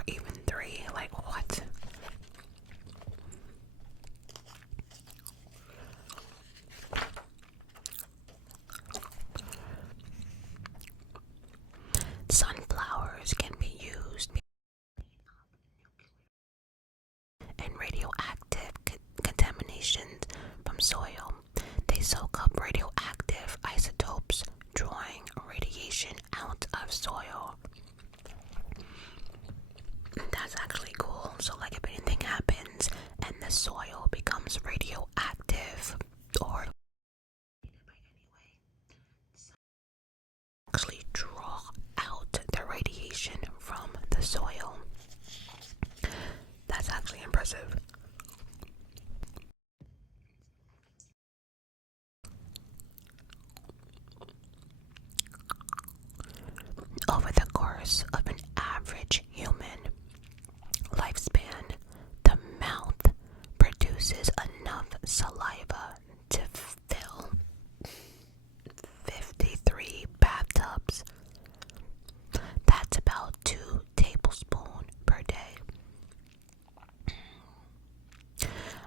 or even 3. Like, what? Sunflowers can be used in radioactive contaminations from soil. They soak up radioactive isotopes, drawing radiation out of soil. That's actually cool. So, like, if anything happens and the soil becomes radioactive or actually draw out the radiation from the soil. That's actually impressive. Over the course of an average human lifespan, the mouth produces enough saliva to fill 53 bathtubs. That's about 2 tablespoons per day.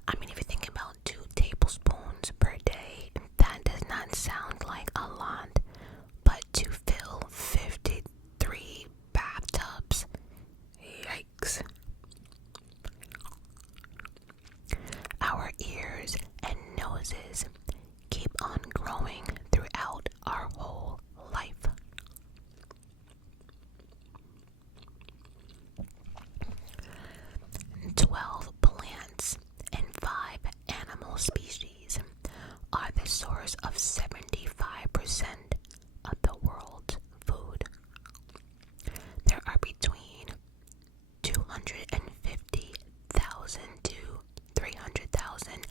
I mean, if you think about 2 tablespoons per day, that does not sound like a lot, but to fill 53 bathtubs, yikes. Our ears and noses keep on growing throughout our whole life. 12 plants and 5 animal species are the source of 75% of the world's food. There are between 250,000 to 300,000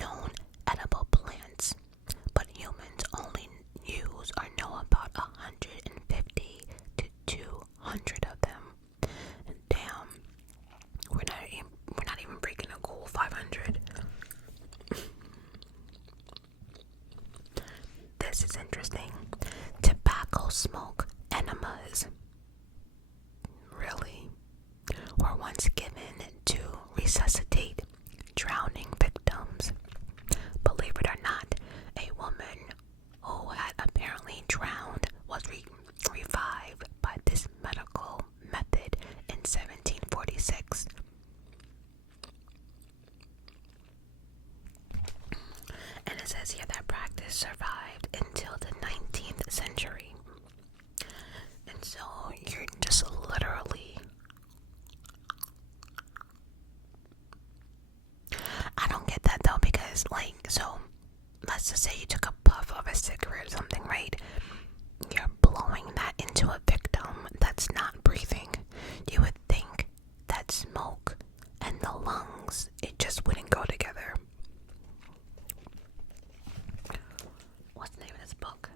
known edible plants, but humans only use or know about 150 to 200 of them. Damn, we're not even breaking a cool 500. This is interesting. Tobacco smoke enemas, really, were once given to resuscitate drowning victims. Believe it or not, a woman who had apparently drowned was revived by this medical method in 1746. And it says here that practice survived until the 19th century. And so you're just literally, I don't get that though, because like, so let's just say you took a puff of a cigarette or something, right? You're blowing that into a victim that's not breathing. You would think that smoke and the lungs, it just wouldn't go together. What's the name of this book?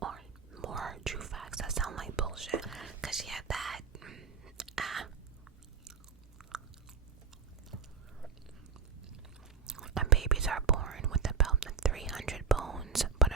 Or more true facts that sound like bullshit. Cause yeah, that babies are born with about 300 bones, but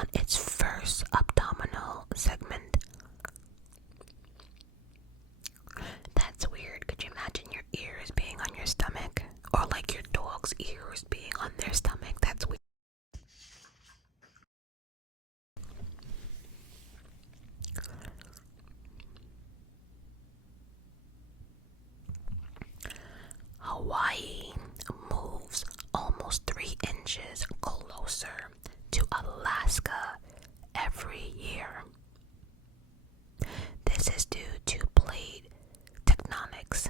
on its first abdominal segment. That's weird. Could you imagine your ears being on your stomach? Or like your dog's ears being on their stomach? That's weird. Hawaii moves almost 3 inches closer to Alaska every year. This is due to plate tectonics.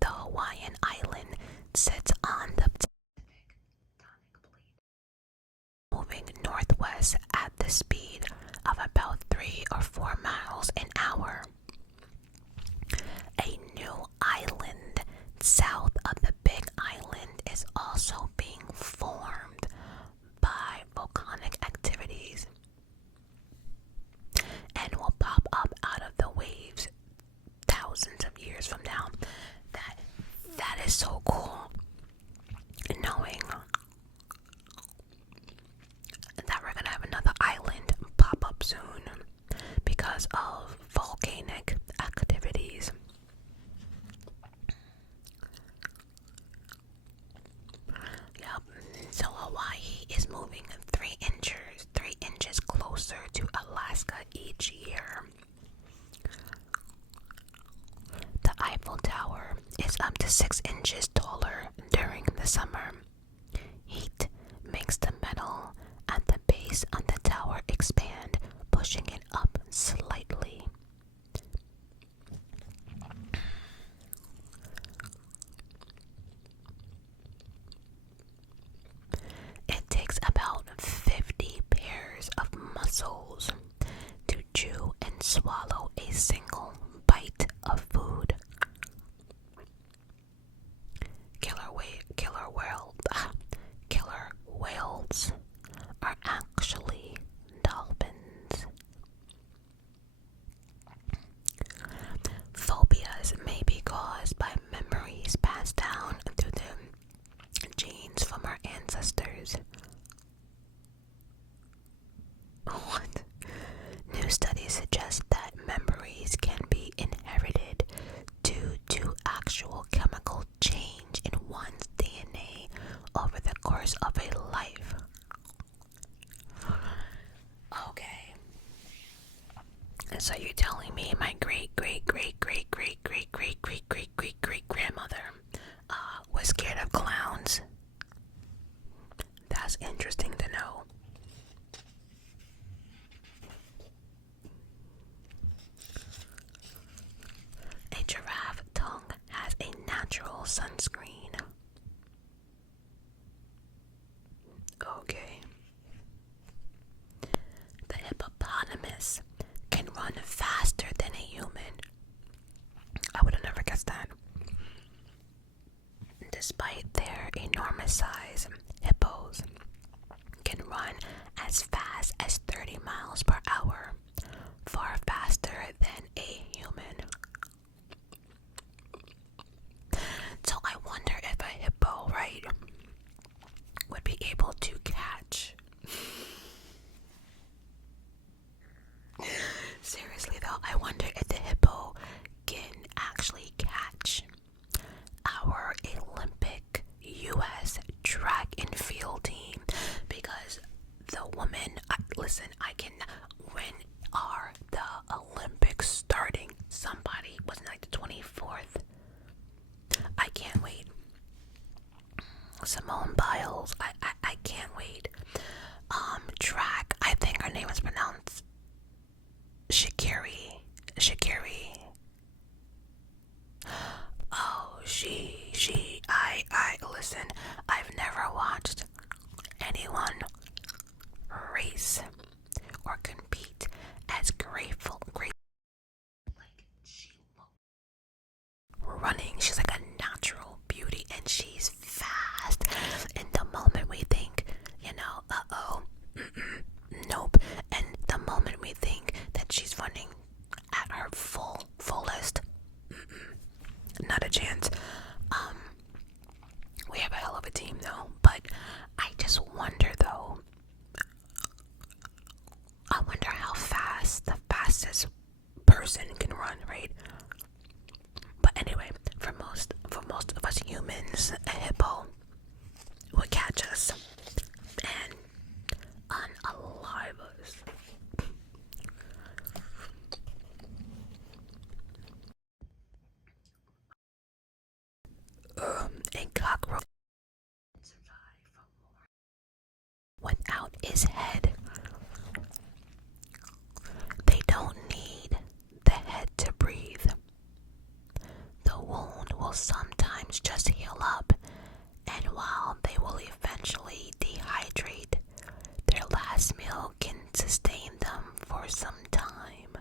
The Hawaiian island sits on the Pacific tectonic plate, moving northwest at the speed of about 3 or 4 miles an hour. A new island south of the Big Island is also being formed by volcanic activities and will pop up out of the waves thousands of years from now. That is so cool, knowing that we're gonna have another island pop up soon because of volcanic activities. Yep. So Hawaii is moving 3 inches closer to Alaska each year. The Eiffel Tower is up to 6 inches taller during the summer. Heat makes the metal at the base of the tower expand, pushing it up slightly. It takes about 50 pairs of muscles to chew and swallow a single bite of food. Killer whales are actually dolphins. Phobias may be caused by memories passed down through the genes from our ancestors. What? New studies suggest that memories can be inherited due to actual chemical change in one's DNA over the course of a life. Okay. So you're telling me my great grandmother was scared of clowns? That's interesting to know. A giraffe tongue has a natural sunscreen. Okay. The hippopotamus can run faster than a human. I would have never guessed that. Despite their enormous size, hippos can run as fast as 30 miles per hour, far faster than a human. So I wonder if a hippo, right, would be able to catch. Seriously though, I wonder if the hippo can actually catch our Olympic U.S. track and field team, because the women, when are the Olympics starting? Somebody, wasn't it like the 24th? I can't wait. Simone Biles, I can't wait. Track, I think her name is pronounced Sha'Carri. Oh, listen, I've never watched anyone race or compete as graceful. Like, she running, she's like a natural beauty, and she's fast. In the moment without his head. They don't need the head to breathe. The wound will sometimes just heal up, and while they will eventually dehydrate, their last meal can sustain them for some time.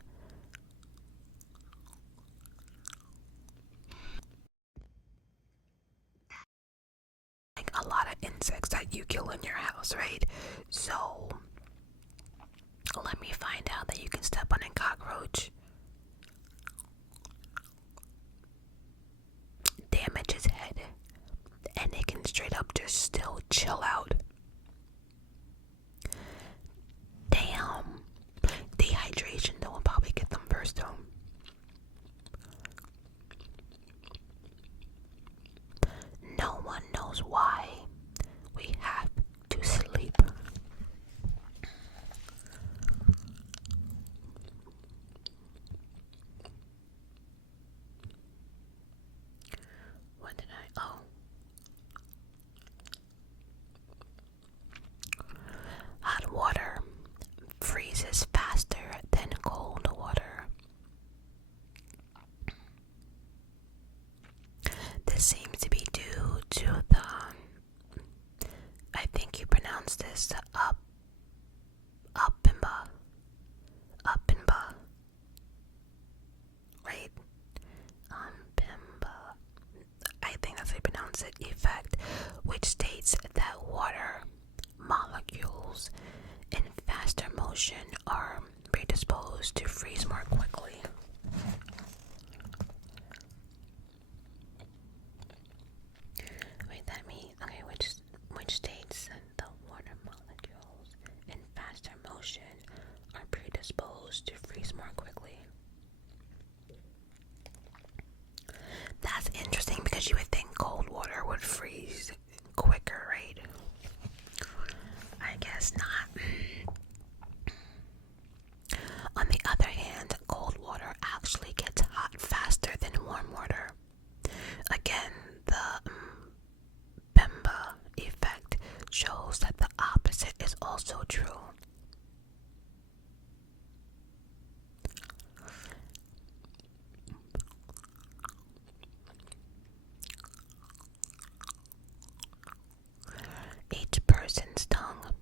Like a lot of insects that you kill in your house, right? So let me find out that you can step on a cockroach, damage his head, and it can straight up just still chill out. Damn. Dehydration though will probably get them first though. No one knows why we have to sleep. What did I? Oh. Hot water freezes faster than cold water. This seems to be due to the, I think you pronounce this, Upimba, right? Pimba, I think that's how you pronounce it, effect, which states that water molecules in faster motion are predisposed to freeze more quickly. Wait, that means, okay, which states the water molecules in faster motion are predisposed to freeze more quickly. That's interesting because you would think cold water would freeze quicker, right? I guess not. On the other hand, cold water actually gets hot faster than warm water. Again, the Pemba effect shows that the opposite is also true. Each person's tongue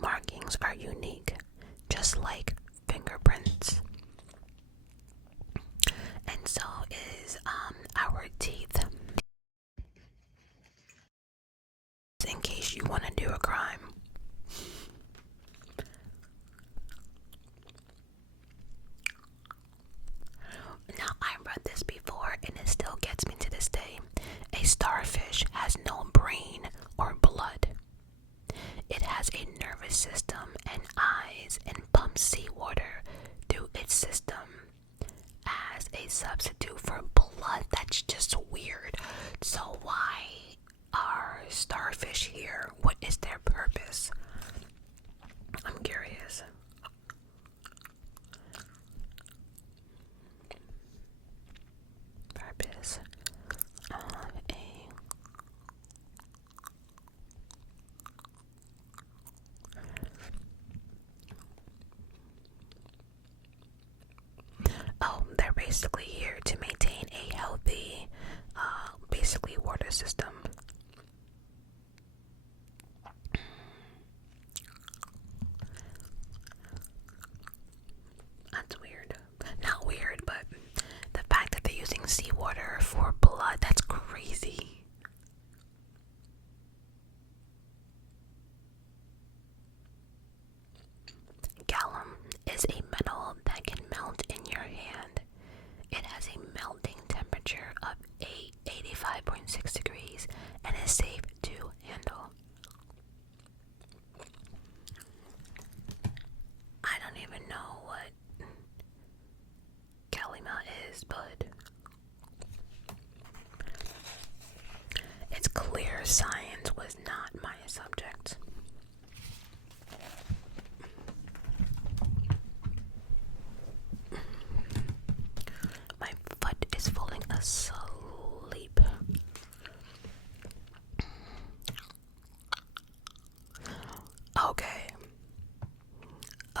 markings are unique, just like fingerprints. And so is our teeth. In case you want to do a crime. Now, I read this before and it still gets me to this day. A starfish has no brain or blood. It has a nervous system and eyes and pumps seawater through its system as a substitute for blood. That's just weird. So why are starfish here? What is their purpose? I'm curious. Purpose of a they're basically here to maintain a healthy, basically water system. That's weird. Not weird, but the fact that they're using seawater for blood, that's crazy. Gallium is a metal that can melt in your hand. It has a melting temperature of 85.6 degrees and is safe to handle. I don't even know what Kalima is, but it's clear science was not my subject. My foot is falling asleep. Okay.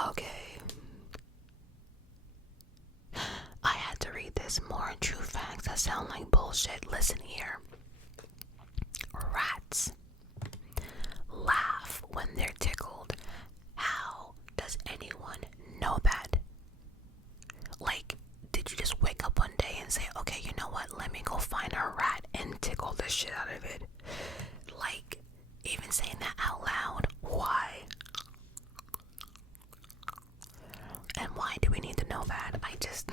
Okay. I had to read this. More true facts that sound like bullshit. Listen here. Rats laugh when they're tickled. How does anyone know that? Like, did you just wake up one day and say, okay, you know what? Let me go find a rat and tickle the shit out of it? Like, even saying that out loud, why? And why do we need to know that? I just...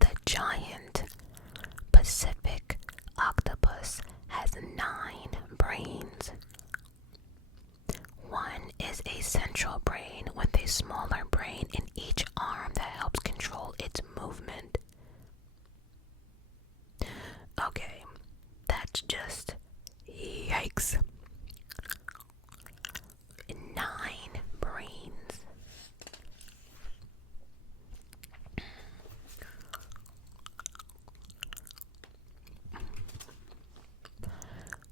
The giant Pacific octopus has 9 brains. One is a central brain with a smaller brain in each arm that helps control its movement. Okay, that's just yikes. 9 brains.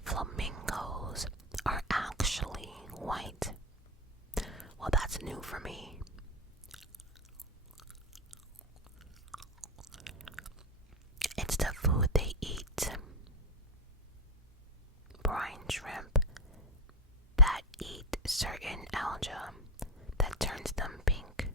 Flamingos are actually white. Well, that's new for me. It's the food they eat. Brine shrimp that eat certain algae that turns them pink.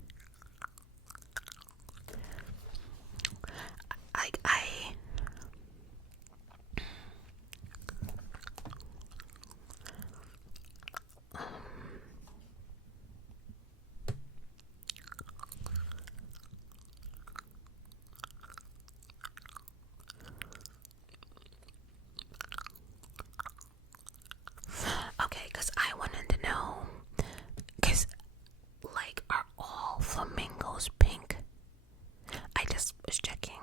Okay, because I wanted to know, because, like, are all flamingos pink? I just was checking.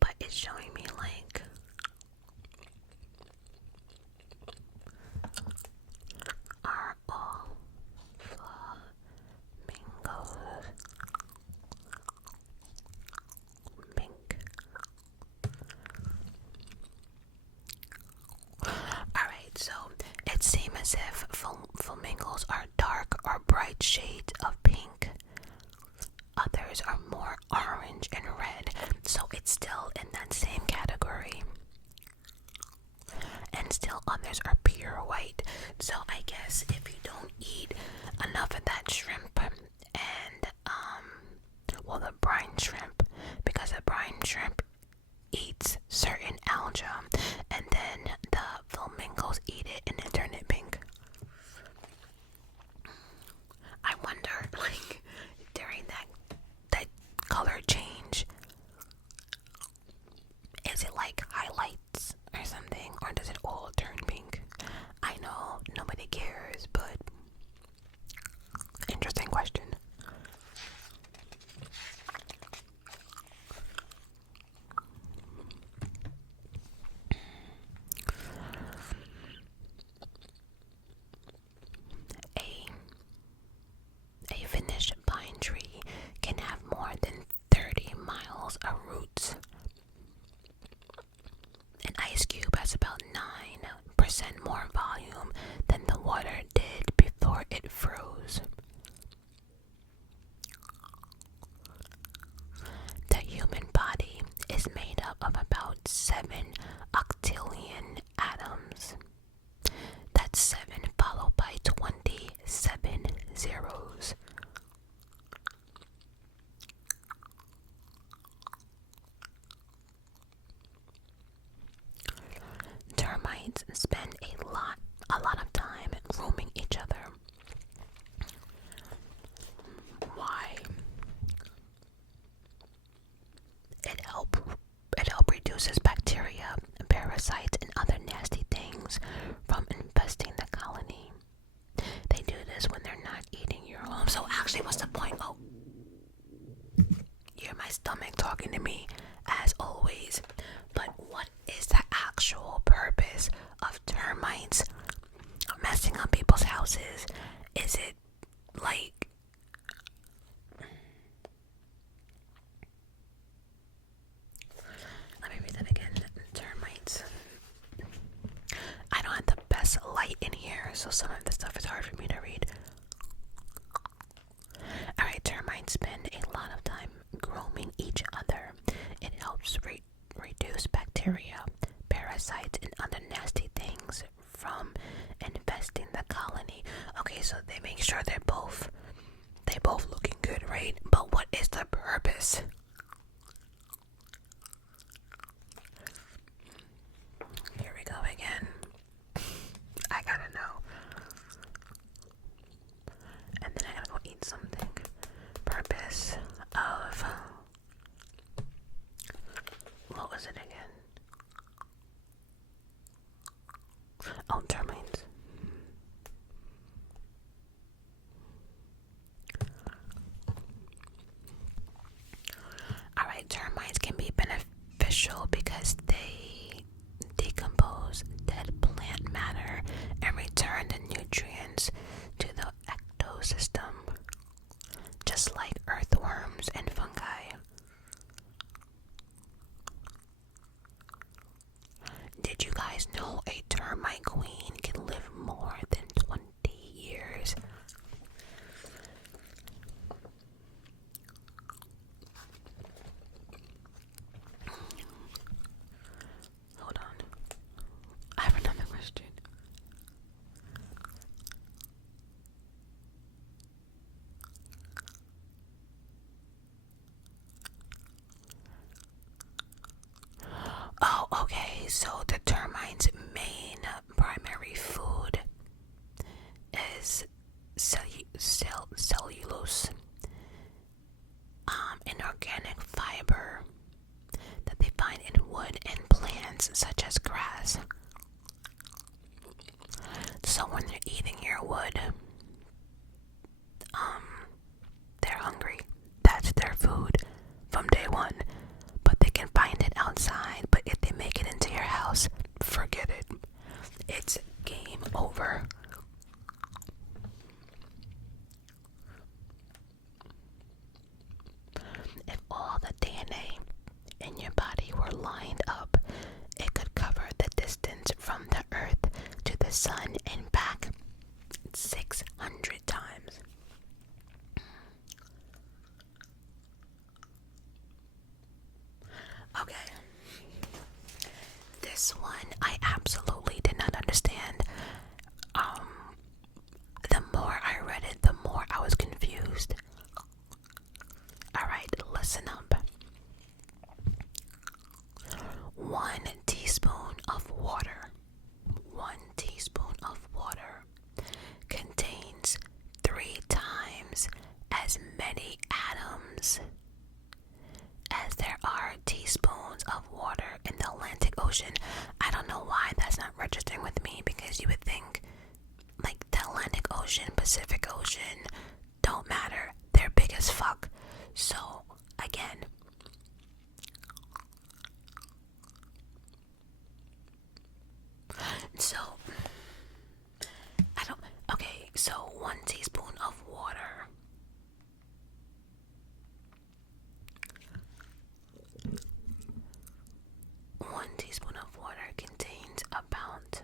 But it's showing me, like, are all flamingos pink? Alright, so it seems as if flamingos are dark or bright shades of pink. Others are more orange and red, so it's still in that same category. And still others are pure white. So I guess if you don't eat enough of that shrimp and well, the brine shrimp, because the brine shrimp eats certain algae and then the flamingos eat it and then turn it pink. I wonder, like, during that color change, is it like highlights or something, or does it all turn pink? I know nobody cares, but interesting question. A finished pine tree can have more than 30 miles of roots. An ice cube has about 9% more volume than the water did before it froze. The human body is made up of about 7 octillion atoms. That's 7 followed by 27 zeros. Termites spend a lot of time grooming each other. Why? It help reduces bacteria, parasites, and other nasty things from infesting the colony. They do this when they're not eating your home. So actually, what's the point? Oh, you're my stomach talking to me, as always. But what is the actual purpose of termites messing up people's houses? Is it like so some of the stuff is hard for me to read. Alright, termites spend a lot of time grooming each other. It helps reduce bacteria, parasites, and other nasty things from infesting the colony. Okay, so they make sure they both looking good, right? But what is the purpose? Here we go again. I gotta know. And then I gotta go eat something. Purpose of, what was it again? Oh, termites. Alright, termites can be beneficial because they decompose dead plant matter and return the nutrients to the ecosystem, just like earthworms and fungi. Did you guys know a termite queen can live more than 20 years? Hold on. I have another question. Oh, okay. So the termites' main primary food is cellulose, an organic fiber that they find in wood and plants such as grass. So when they're eating your wood, they're hungry. That's their food from day one. But they can find it outside. But if they make it into your house, forget it. It's game over. If all the DNA in your body were lined up, it could cover the distance from the Earth to the Sun and back 600 times. Okay. This one I absolutely did not understand. The more I read it, the more I was confused. Alright, listen up. 1 teaspoon of water. 1 teaspoon of water contains 3 times as many atoms as there are teaspoons of water in the Atlantic Ocean. I don't know why that's not registering with me, because you would think like the Atlantic Ocean, Pacific Ocean don't matter. They're big as fuck. So again, so I don't, okay, so 1 teaspoon of water. One teaspoon of water contains about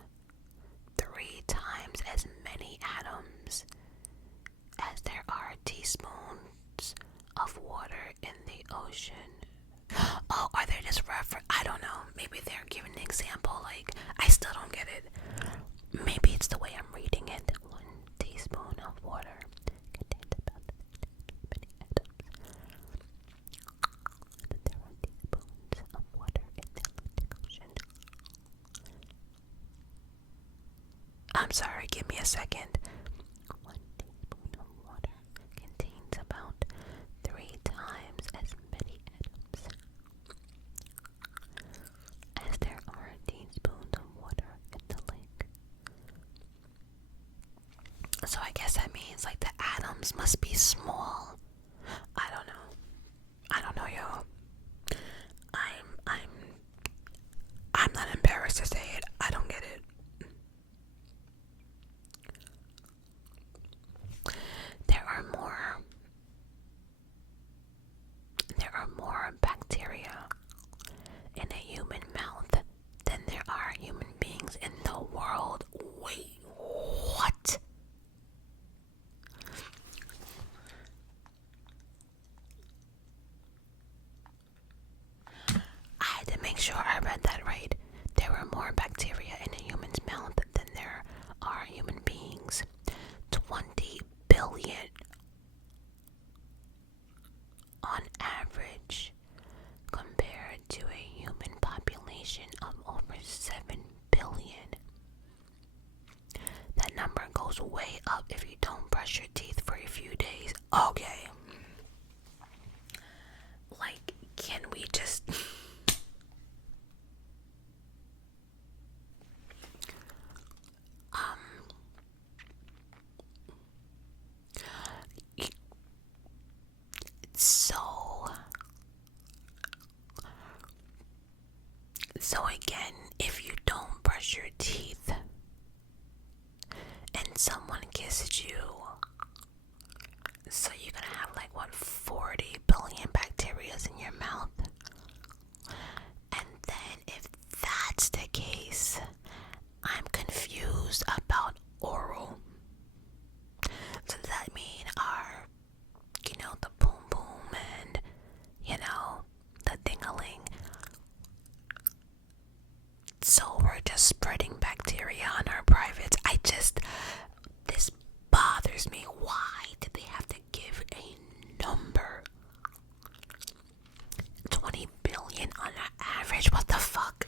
3 times as many atoms as there are teaspoons of water in the ocean. Oh, are they just I don't know. Maybe they're giving an example. Like, I still don't get it. Maybe it's the way I'm reading it. 1 teaspoon of water contains about many atoms. There are teaspoons of water in the Atlantic Ocean. I'm sorry, give me a second. 1 teaspoon of water contains about 3 times as many atoms as there are teaspoons of water in the lake. So I guess that means like the atoms must be small. I don't know, y'all. I'm not embarrassed to say it. I don't get it. There are more bacteria in a human mouth than there are human beings in the world. Wait, what? sure I read that right. There are more bacteria in a human's mouth than there are human beings. 20 billion on average, compared to a human population of over 7 billion. That number goes way up if you don't brush your teeth for a few days. Okay. Like, can we just... So again, if you don't brush your teeth and someone kisses you, so you're gonna have like what, 40 billion bacteria in your mouth. And then if that's the case, I'm confused about oral. So does that mean our, the boom boom and, the ding-a-ling? So we're just spreading bacteria on our privates. This bothers me. Why did they have to give a number? 20 billion on average? What the fuck?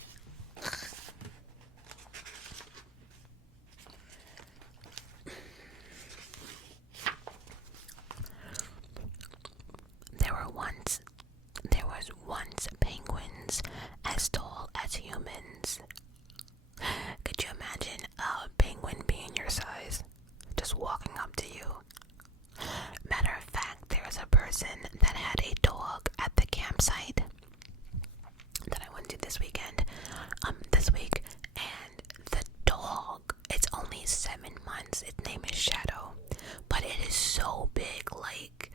There was once penguins as tall as humans. Could you imagine a penguin being your size, just walking up to you? Matter of fact, there was a person that had a dog at the campsite that I went to this week, and the dog, it's only 7 months. Its name is Shadow, but it is so big. Like,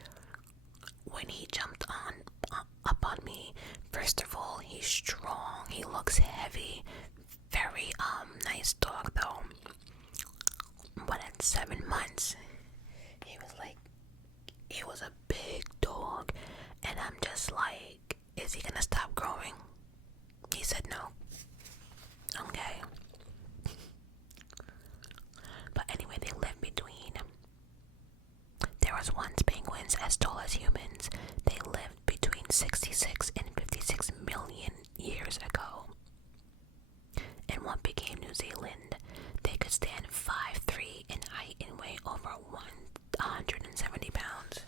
when he jumped up on me, first of all, he's strong. He looks heavy. Very nice dog though. But at 7 months, he was a big dog, and I'm just like, is he gonna stop growing? He said no. Okay. But anyway, there was once penguins as tall as humans. They lived between 66 and 56 million years ago. In what became New Zealand, they could stand 5'3" in height and weigh over 170 pounds.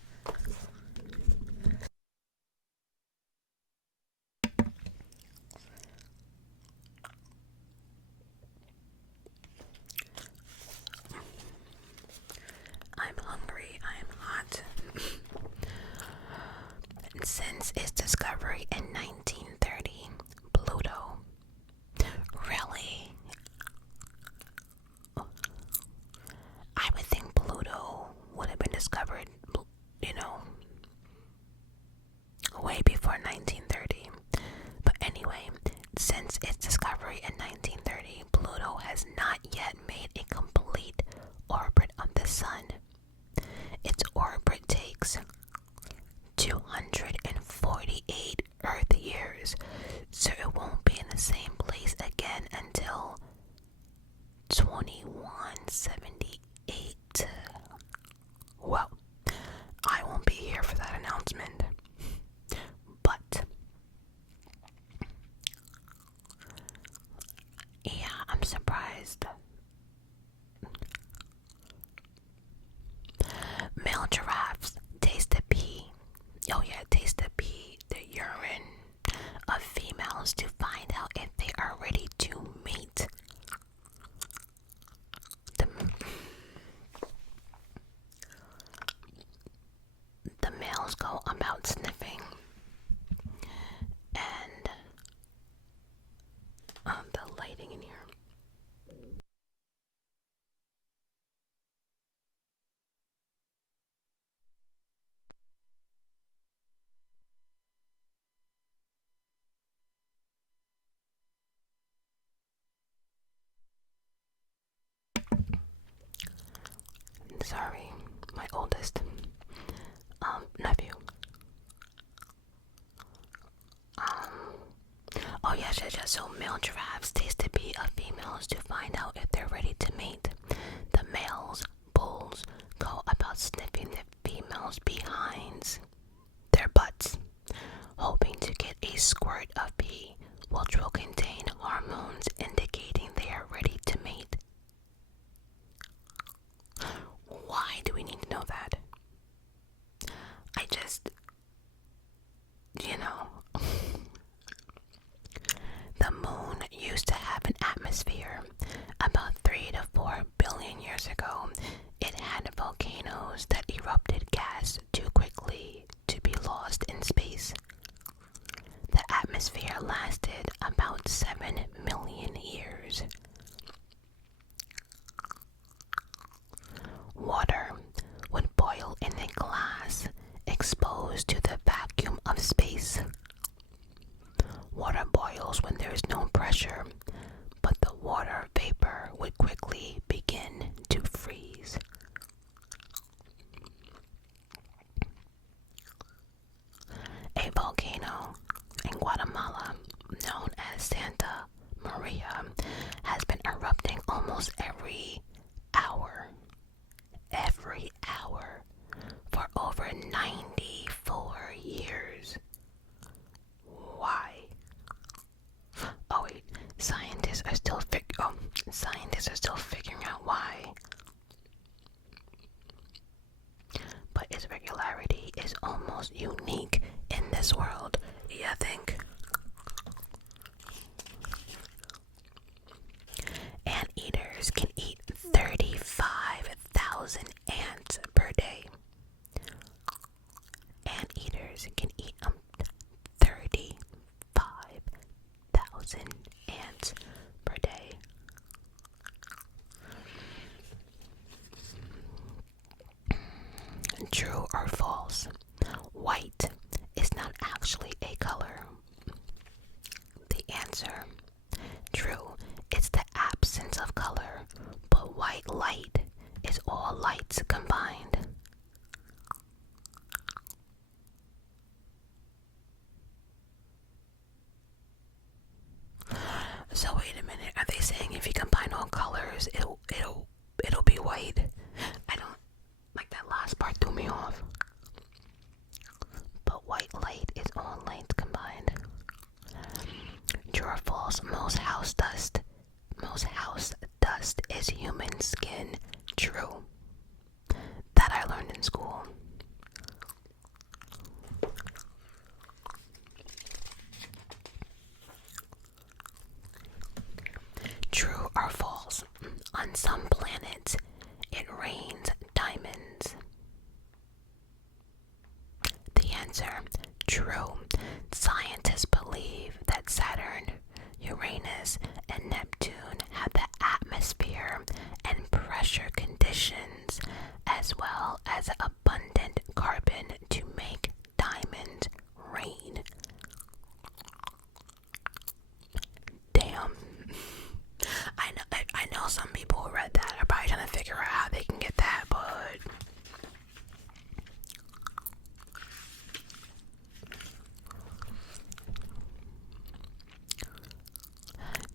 I'm hungry, I'm hot. Since its discovery in 1930, Pluto, really? I would think Pluto would have been discovered, way before 1930. But anyway, since its discovery in 1930, Pluto has not yet made a complete orbit of the sun. Its orbit takes 248 Earth years, so it won't be in the same place again until 2178. Well, I won't be here for that announcement, but yeah, I'm surprised. Male giraffes taste the pee. Oh yeah, taste the pee, the urine of females to find out if they are ready to mate. The males go about sniffing, and the lighting in here. Sorry, my oldest nephew. Oh Oh yes, yes, yes. So male giraffes taste the pee of females to find out if they're ready to mate. The males, bulls, go about sniffing the females' behinds, their butts, hoping to get a squirt of pee, which will contain hormones indicating they are ready to mate. Why do we need to know that? I just, you know. The moon used to have an atmosphere. About 3 to 4 billion years ago, it had volcanoes that erupted gas too quickly to be lost in space. The atmosphere lasted about 7 million years. Water would boil in a glass exposed to the vacuum of space. Water boils when there is no pressure, but the water vapor would quickly begin to freeze. A volcano in Guatemala, known as Santa Maria, has been erupting almost every hour for over 94 years. Why? Oh wait, scientists are still figuring out why. But its regularity is almost unique in this world. Yeah, I think. Anteaters can eat 35,000 ants per day. Anteaters can eat 35,000 ants per day. True or false? White is not actually a color. The answer: true, it's the absence of color, but white light is all lights combined. So wait a minute, are they saying if you combine all colors, it'll be white? I don't like that last part, threw me off. But white light is all lights combined. True or false? Most house dust is human skin. True. That I learned in school. True or false? On some planets, it rains diamonds. The answer: true. Scientists believe that Saturn, Uranus, and Neptune have the atmosphere and pressure conditions, as well as abundant carbon, to make diamonds rain. Damn. I know some people who read that are probably trying to figure out how they can get that, but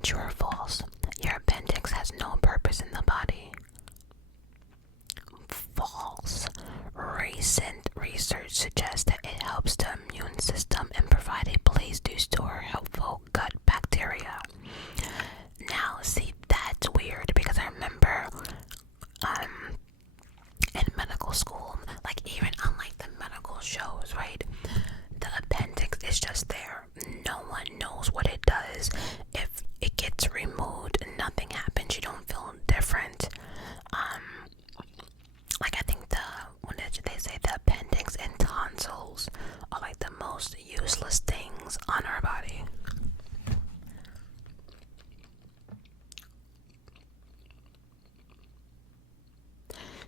true or false? Your appendix has no purpose in the body. False. Recent research suggests that it helps the immune system and provide a place to store helpful gut bacteria. Now, see, that's weird because I remember in medical school, like even on like the medical shows, right? The appendix is just there. No one knows what it does. If it gets removed, nothing happens. You don't feel different. Like I think what did they say? The appendix and tonsils are like the most useless things on our body.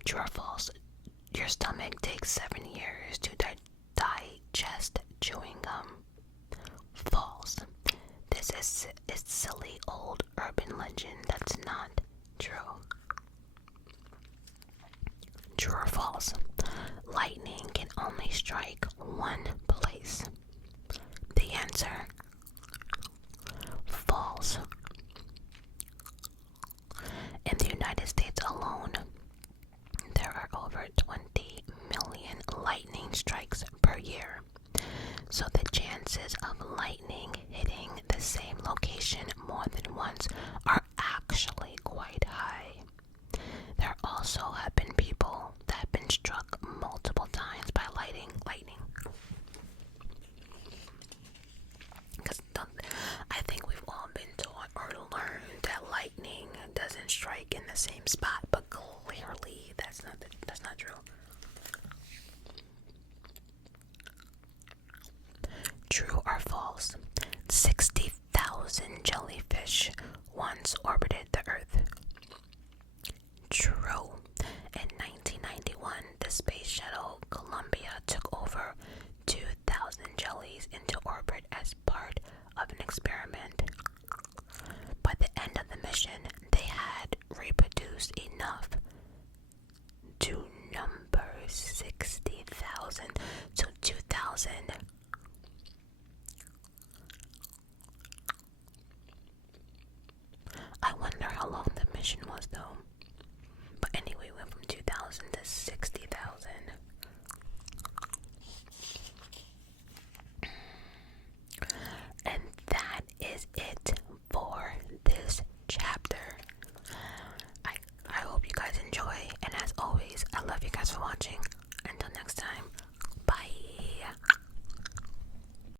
True or false? Your stomach takes 7 years to digest chewing gum. False. This is a silly old urban legend that's not true. True or false? Lightning can only strike one place. The answer: false. 60,000 jellyfish once orbited the Earth. True. In 1991, the space shuttle Columbia took over 2,000 jellies into orbit as part of an experiment. By the end of the mission, they had reproduced enough to number 60,000 to 2,000. I wonder how long the mission was though.